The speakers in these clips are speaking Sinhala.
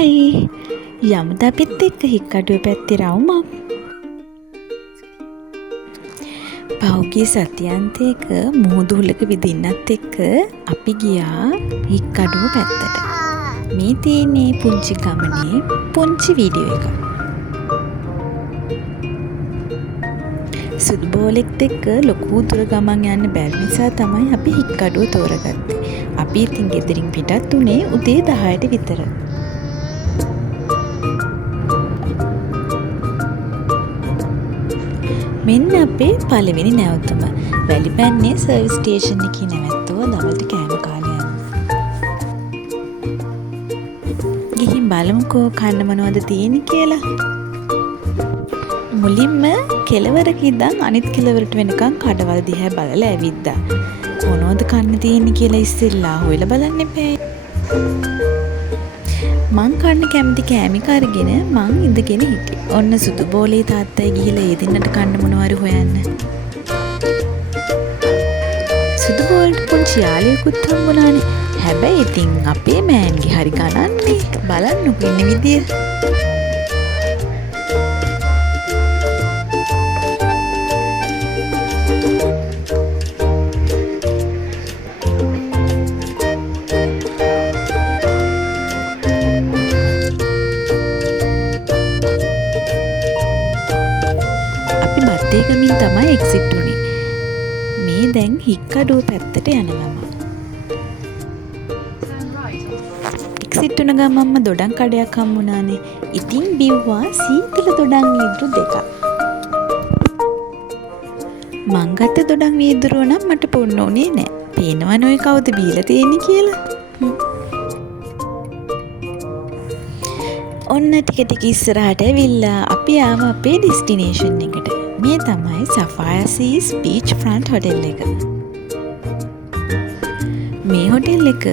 හයි යමුද අපිත් එක්ක හික්කඩුව පැත්තේ රවුමක්. පහුගිය සතියන්තයක මුහුදුහුලක විදින්නත් එක්ක අපි ගියා හික්කඩුව පැත්තට. මේ තියෙන්නේ පුංචි ගමනේ පුංචි වීඩියෝ එකක්. සුදු බෝලෙක්ත් එක්ක ලොකු දුර ගමන් යන්න බැරි නිසා තමයි අපි හික්කඩුව තෝරගත්තේ. අපි ඉතින් ගෙදරින් පිටත් උනේ උදේ 10ට විතර. මෙන්න අපේ පළවෙනි නැවතුම. වැලිපැන්නේ සර්විස් ස්ටේෂන් එකේ නැවැත්තුවා දවල්ට කෑම කාලේ යන්න. ගිහින් බලමුකෝ කන්න මොනවද තියෙන්නේ කියලා. මුලින්ම කෙළවරක ඉඳන් අනිත් කෙළවරට වෙනකන් කඩවල දිහා බලලා ඇවිද්දා. මොනවද කන්න තියෙන්නේ කියලා ඉස්සෙල්ලා හොයලා බලන්න එපා. මං කන්න කැමති කෑමක අරගෙන මං ඉඳගෙන හිටියේ. ඔන්න සුදු බෝලේ තාත්තයි ගිහිලා ඒ දින්නට කන්න මොනවාරි හොයන්න. සුදු බෝලට පුංචි යාළුවෙකුත් හම්බුණානේ. හැබැයි ඉතින් අපේ මෑන්ගේ හරි ගණන්නේ. බලන්නකො ඉන්න විදිය. බත්තේගමින් තමයි එක්සිට් උනේ. මේ දැන් හික්කඩුව පැත්තට යනවා. එක්සිට් උන ගමන්ම දොඩම් කඩයක් හම්බුණානේ. ඉතින් බිව්වා සීතල දොඩම් වීදුරු දෙකක්. මං ගත්ත දොඩම් වීදුරුව නම් මට පොන්න උනේ නෑ. පේනවනේ ඔය කවුද බීලා තියෙන්නේ කියලා. ඔන්න ටික ටික ඉස්සරහට ඇවිල්ලා අපි ආව අපේ ඩෙස්ටිනේෂන් එකට. මේ තමයි සෆායා සීස් බීච් ෆ්‍රන්ට් හොටෙල් එක. මේ හොටෙල් එක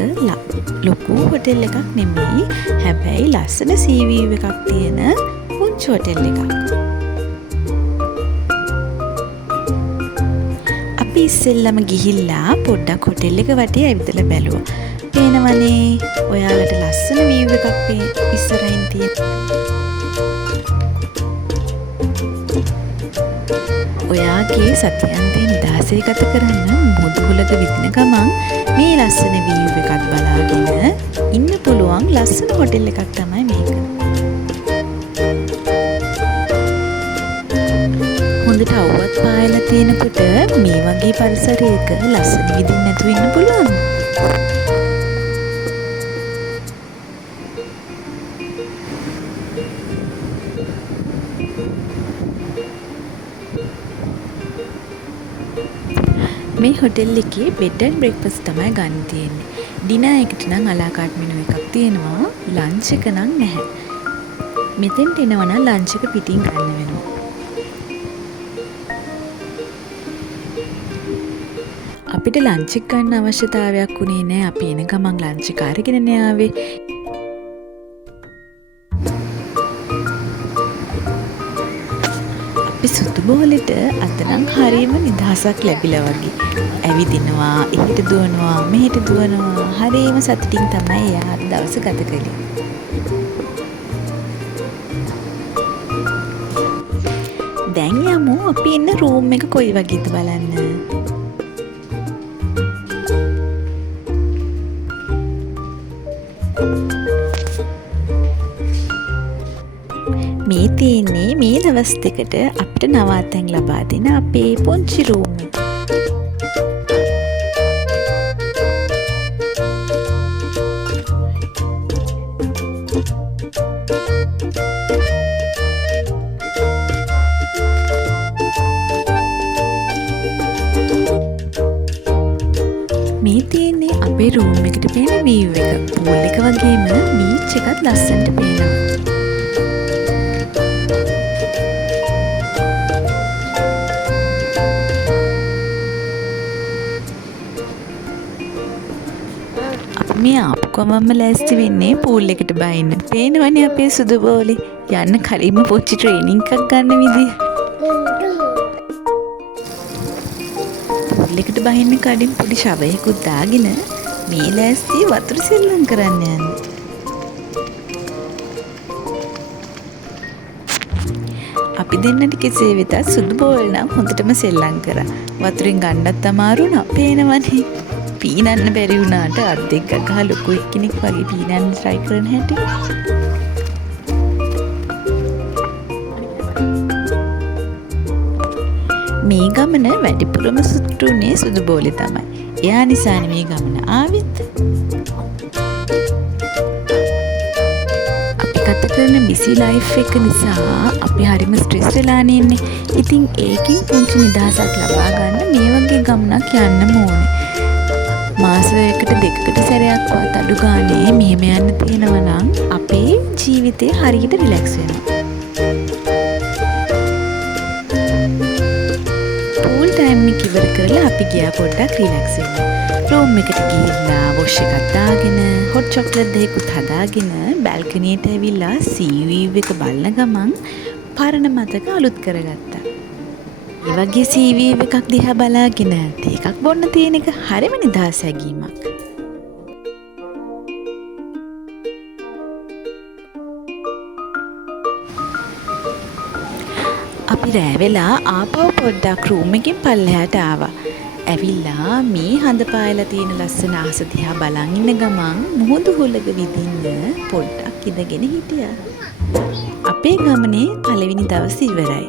ලොකු හොටෙල් එකක් නෙමෙයි. හැබැයි ලස්සන සී වීව් එකක් තියෙන පුංචි හොටෙල් එකක්. අපි ඉස්සෙල්ලම ගිහිල්ලා පොඩ්ඩක් හොටෙල් එක වටේ ඇවිදලා බැලුවා. පේනවනේ ඔයාලට ලස්සන වීව් එකක් ඉස්සරහින් තියෙන. ඔයාගේ සතියන්තේ නිදහසේ ගත කරන්න මුහුදුහුලක විදින ගමන් මේ ලස්සන වීව් එකක් බලාගෙන ඉන්න පුළුවන් ලස්සන හොටෙල් එකක් තමයි මේක. හොඳට අවුවත් පායලා තියෙනකොට මේ වගේ පරිසරයක ලස්සන විදින්න නැතුව ඉන්න පුළුවන්. මේ හොටෙල් එකේ බෙඩ් ඇන්ඩ් බ්‍රේක්ෆාස්ට් තමයි ගන්න තියෙන්නේ. ඩිනර් එකට නම් අලාකාට් මෙනු එකක් තියෙනවා. ලන්ච් එක නම් නැහැ. මෙතෙන්ට එනවා නම් ලන්ච් එක පිටින් ගන්න වෙනවා. අපිට ලන්ච් එක ගන්න අවශ්‍යතාවයක් උනේ නැහැ. අපි එන ගමන් ලන්ච් එක අරගෙන ආවේ. අපි සුදු බෝලෙට අද නම් හරියම නිදහසක් ලැබිලා වගේ. ඇවිදිනවා, එහෙට දුවනවා, මෙහෙට දුවනවා. හරියම සතුටින් තමයි එයා දවස ගත කළේ. දැන් යමු අපි ඉන්න රූම් එක කොයි වගේද බලන්න. මේ තියෙන්නේ මේ දවස් දෙකට අපිට නවාතැන් ලබා දෙන අපේ පුංචි රූම් එක. මේ තියෙන්නේ අපේ රූම් එකට පේන වීව් එක. පූල් එක වගේම බීච් එකත් ලස්සනට පේනවා. මේ ආපුකමම ලෑස්ති වෙන්නේ පූල් එකට බහින්න. පේනවනේ අපේ සුදු බෝලේ යන්න කලින්ම පොච්චි ට්‍රේනින් එකක් ගන්න විදිය. පූල් එකට බහින්න කලින් පොඩි ෂවයකුත් දාගෙන මේ ලෑස්ති වතුර සෙල්ලම් කරන්න යන්න. අපි දෙන්නට කෙසේ වෙතත් සුදු බෝල් නම් හොඳටම සෙල්ලම් කරා. වතුරෙන් ගන්නත් අමාරු වුණා. පේනවනේ. පීනන්න බැරි වුණාට අත් දෙක ගහ ලොකු එක්කෙනෙක් වගේ පීනන්න try කරන හැටි. මේ ගමන වැඩිපුරම සුට්ටුනේ සුදු බෝලේ තමයි. එයා නිසානේ මේ ගමන ආවෙත්. ගත කරන බිසි ලයිෆ් එක නිසා අපි හරිම ස්ට්‍රෙස් වෙලානේ ඉන්නේ. ඉතින් ඒකින් පුංචි නිදහසක් ලබා ගන්න මේ වගේ ගමනක් යන්න ඕනේ. මාසයකට දෙකකට සැරයක්වත් අඩු ගානේ මෙහෙම යන්න තියෙනවා නම් අපේ ජීවිතේ හරියට රිලැක්ස් වෙනවා. පූල් ටයිම් එක ඉවර කරලා අපි ගියා පොඩ්ඩක් රිලැක්ස් වෙන්න. රූම් එකට ගිහිල්ලා වොෂ් එකක් දාගෙන හොට් චොක්ලට් දෙකකුත් හදාගෙන බැල්කනියට ඇවිල්ලා සී වීව් එක බලන ගමන් පරණ මතක අලුත් කරගත්තා. ඒ වගේ සී වීව් එකක් දිහා බලාගෙන තේ එකක් බොන්න තියෙන එක හරිම නිදහස් හැඟීමක්. අපි රෑ වෙලා ආපහු පොඩ්ඩක් රූම් එකෙන් පල්ලෙහාට ආවා. ඇවිල්ලා මේ හඳ පායලා තියෙන ලස්සන අහස දිහා බලන් ඉන්න ගමන් මුහුදු හුලඟ විදින්න පොඩ්ඩක් ඉඳගෙන හිටියා. අපේ ගමනේ පළවෙනි දවස් ඉවරයි.